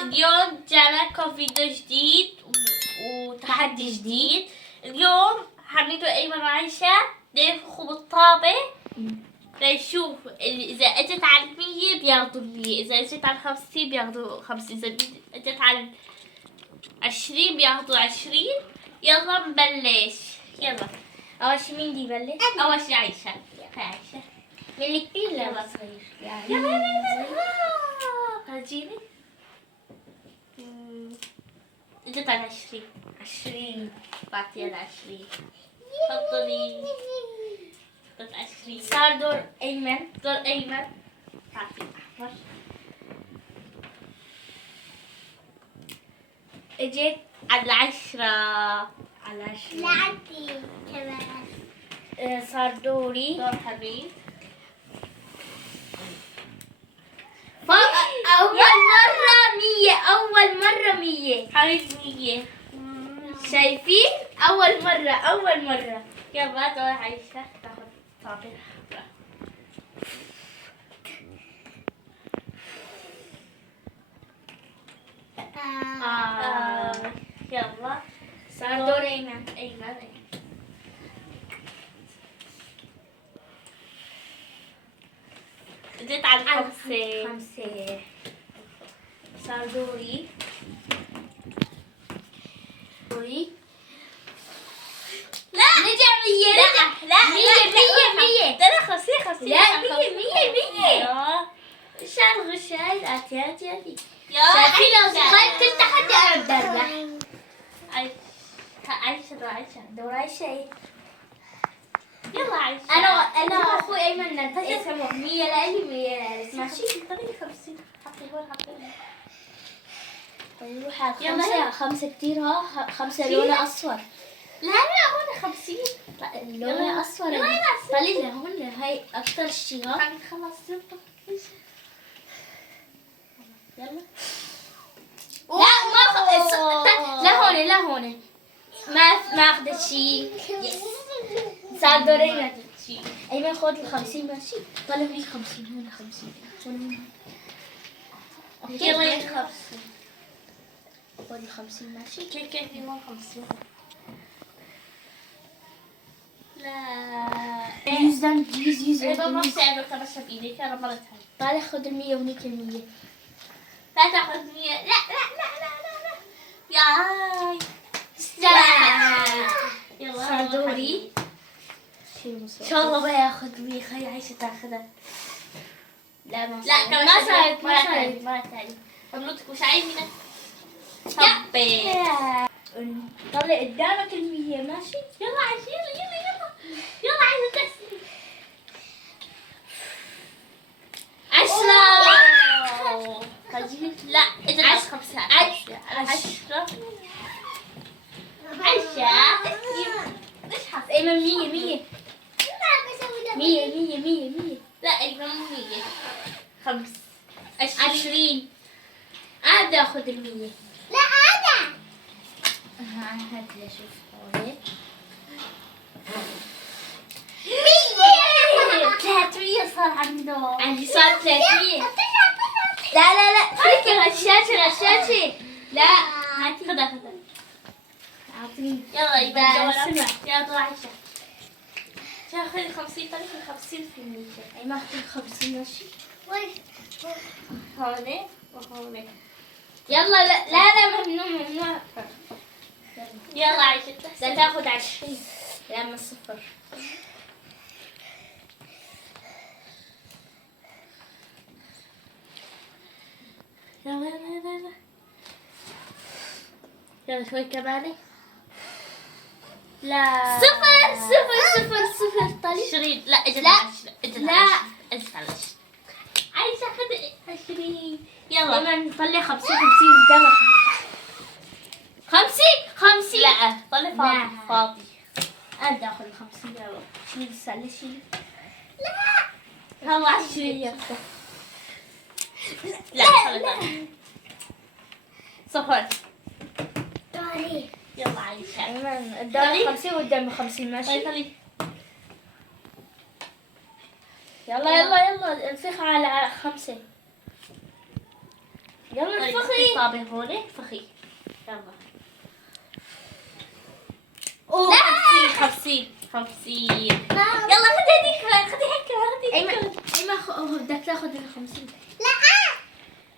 اليوم جانا فيديو جديد وتحدي جديد. اليوم حميد وأيمن وعيشة ينفخوا بالطابة لنشوف إذا أجت على 100 بياخدوا 100، إذا أجت على 50 بياخدوا 50، إذا أجت على 20 بياخدوا 20. يلا نبلش. يلا أول شي مين دي يبلش؟ أول شي عيشة. عيشة من الكبير يلا. للصغير يعني. يلا يلا يلا. هتجيبي اجت على 20. 20 بعطي على 20. تفضلي. اجت 20. صار دور أيمن. دور أيمن. بعطي الأحمر. اجت على 10. على 10. لعبتي كمان. صار دوري. دور حميد. أول مرة 100. أول مرة 100. حميد 100. شايفين؟ أول مرة. يلا دور عيشة تاخد طابة حمراء. يلا صار دور أيمن. أيمن. اجت على 5. 5. صار دوري. لا رجع 100. لا لا 100. ده انا 50. لا 100. شال غشاي. هاتي شايفين لو دخلت التحدي أنا بدربح. عايشة دور عيشة. يلا عايشة. أنا وأخوي أيمن نتقسم 100 لإلي 100 لإلك. ماشي. طريقي 50. حطي هون حطي هون. نروح على يلا. 5 كتير. ها 5 لونه أصفر. لا هون 50. لونه أصفر. يلا. طلعي لهون هاي أكتر شي. ها خلي خلص يلا. يلا. لا هون ما أخذت شي. صار دور أيمن. أيمن خذ 50 ماشي. طلع هنيك 50 هون 50 هون. يلا يا 50. خذ 50 ماشي. كيف هون 50. لا. يوز بابا ما بساعدك تمشى بإيدك. أنا مرتها. طالع خذ 100 وهنيك 100. لا تاخذ 100. لا. ياي. يلا. صار دوري. إن شاء الله ما ياخذ 100. خلي عايشة تاخذها. لا ما لا صارت. مرة ثانية. مملوتك مش عايزينك. طبي. طلع قدامك 100 ماشي. يلا عايشة. يلا عايشة تسلي. 10. لا إذا 5. 10. عايشة. مش حاسة. أيمن 100. لا إذا مو 100. 5. 20. أنا بدي آخذ 100. لا أنا. هات لي أشوف هون. 300 صار عنده. عندي صار 300. لا فيك غشاشة. لا هاتي خذها. أعطيني. يلا يبقى سمع. يلا دور عيشة. خذي 50. طريقي 50%. أي ما أخذ 50 ماشي. هون وهون. يلا لا ممنوع. يلا عيشة لا تاخذ 20. لا من 0. يلا شوي كمان. لا 0 طلع 20. لا اجت لا. على 10. لا. اجت على 10. عايشة خذي 20. يلا. أيمن طلع 50 قدامك. 50. لا طلع لا. فاضي. أنا بدي آخذ 50. يلا شيل السلة شيل. يلا 20. يلا. لا خلي 0. دوري. يلا عايشة. أيمن قدامي 50 وقدامي 50 ماشي. خلي. يلا انفخ على 5. يلا طيب انفخي. صابي هون فخي. يلا. لا. 50 يلا خذي هذيك خذي هيك خذي ايمن بدك تاخذ ال 50. لا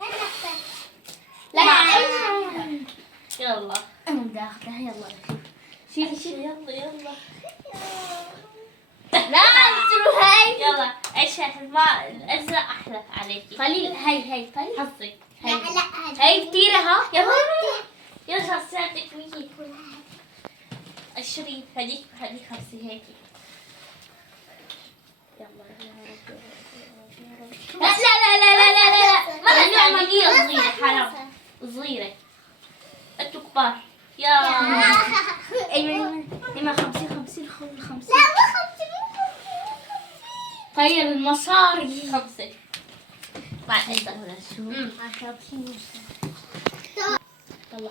أنا أخذ. لا ما- يلا انا بدي اخذها. يلا شيلي يلا لا تروح هاي. يلا عيشها ما الازرق احلى عليكي. خلي هاي خلي. حظك لا لا هاي كثيرة ها. يلا يلا ساعدك 100. 20 هذيك 50 هيك. يلا لا ما تعمليها صغيرة حرام صغيرة. انتوا كبار يا ايمن 50 خذ 50. لا مو 50. طيب المصاري 5 بعد عندك شو يلا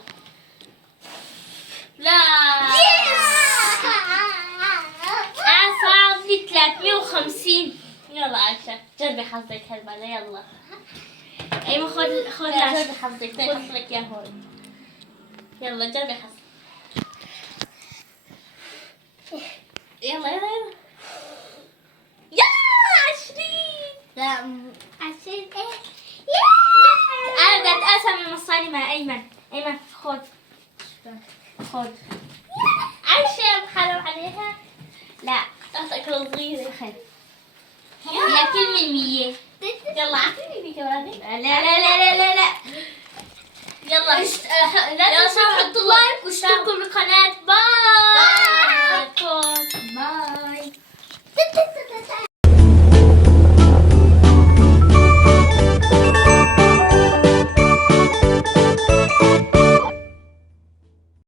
لا صار لي 350. يلا عايشة جربي حظك هالمرة يلا. ايمن خذ يلا العشرة. جربي حظك خذ لك يا هون. يلا جربي حظك. يلا يا 20. لا عشان إيه؟ انا بدي اتقاسم المصاري مع ايمن. ايمن خذ. عايشة حرام عليها. لا أعطيك صغيرة خذ. هي كل من 100. يلا اعطيني دي كمان. لا يلا لا تنسوا تحطوا لايك واشتركوا بالقناة. باي.